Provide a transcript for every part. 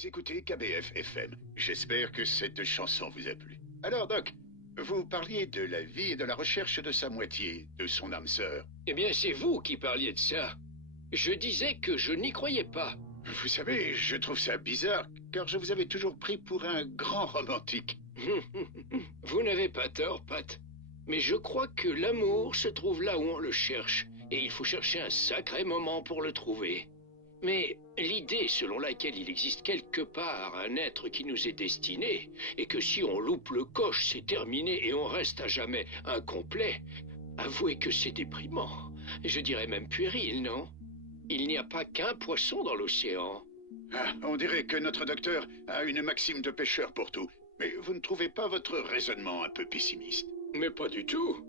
Vous écoutez KBF FM. J'espère que cette chanson vous a plu. Alors, Doc, vous parliez de la vie et de la recherche de sa moitié, de son âme sœur. Eh bien, c'est vous qui parliez de ça. Je disais que je n'y croyais pas. Vous savez, je trouve ça bizarre, car je vous avais toujours pris pour un grand romantique. Vous n'avez pas tort, Pat. Mais je crois que l'amour se trouve là où on le cherche, et il faut chercher un sacré moment pour le trouver. Mais l'idée selon laquelle il existe quelque part un être qui nous est destiné, et que si on loupe le coche, c'est terminé et on reste à jamais incomplet, avouez que c'est déprimant. Je dirais même puéril, non? Il n'y a pas qu'un poisson dans l'océan. Ah, on dirait que notre docteur a une maxime de pêcheur pour tout. Mais vous ne trouvez pas votre raisonnement un peu pessimiste? Mais pas du tout.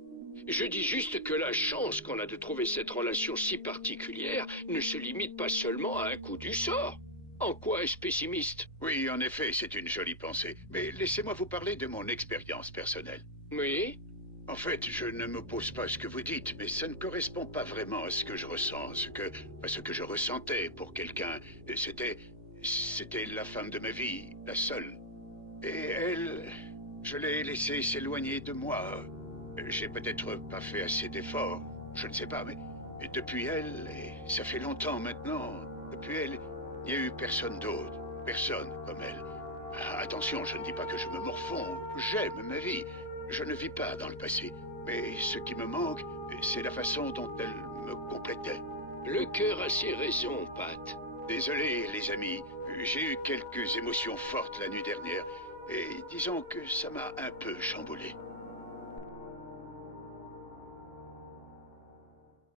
Je dis juste que la chance qu'on a de trouver cette relation si particulière ne se limite pas seulement à un coup du sort. En quoi est-ce pessimiste? Oui, en effet, c'est une jolie pensée. Mais laissez-moi vous parler de mon expérience personnelle. Oui? En fait, je ne m'oppose pas à ce que vous dites, mais ça ne correspond pas vraiment à ce que je ressens, ce que je ressentais pour quelqu'un. C'était la femme de ma vie, la seule. Et elle, je l'ai laissée s'éloigner de moi. J'ai peut-être pas fait assez d'efforts, je ne sais pas, mais depuis elle, et ça fait longtemps maintenant, depuis elle, il n'y a eu personne d'autre, personne comme elle. Ah, attention, je ne dis pas que je me morfonds, j'aime ma vie, je ne vis pas dans le passé, mais ce qui me manque, c'est la façon dont elle me complétait. Le cœur a ses raisons, Pat. Désolé, les amis, j'ai eu quelques émotions fortes la nuit dernière, et disons que ça m'a un peu chamboulé.